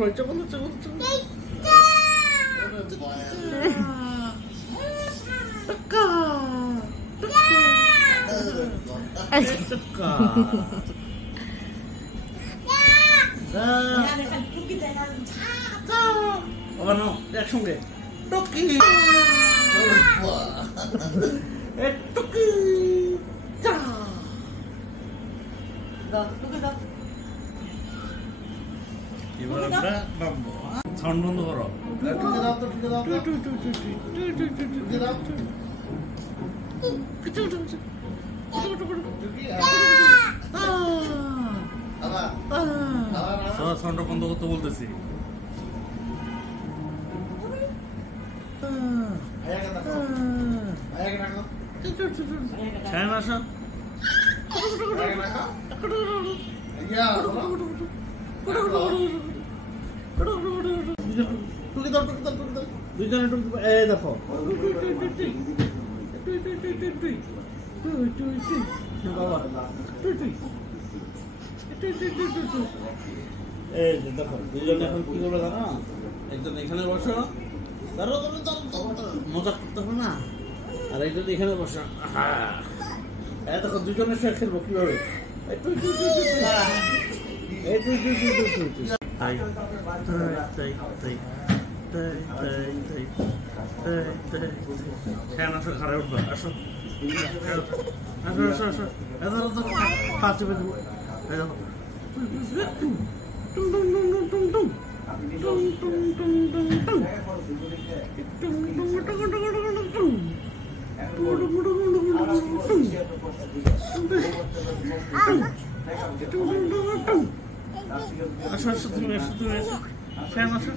হয়েছে বলো চলো টাকা একসঙ্গে টুকি টুকি এবার আমরা নামবো সাউন্ড বন্ধ করো সাউন্ডটা বন্ধ করতে বলতেছি ছায়া আসা দুইজনে এই দেখো এই দেখো দুইজনে এখন কি করবে জানো একজন এখানে বসো মজা করতে হবে না আর একজন এখানে বসো দেখো দুজনের সাথে খেলবো কিভাবে আসো ঘরে উঠবো আসো আসো আসো আসো পা চেপে দেবো দেখো আসো আসো তুমি আসো তুমি আসো শ্যাম আসো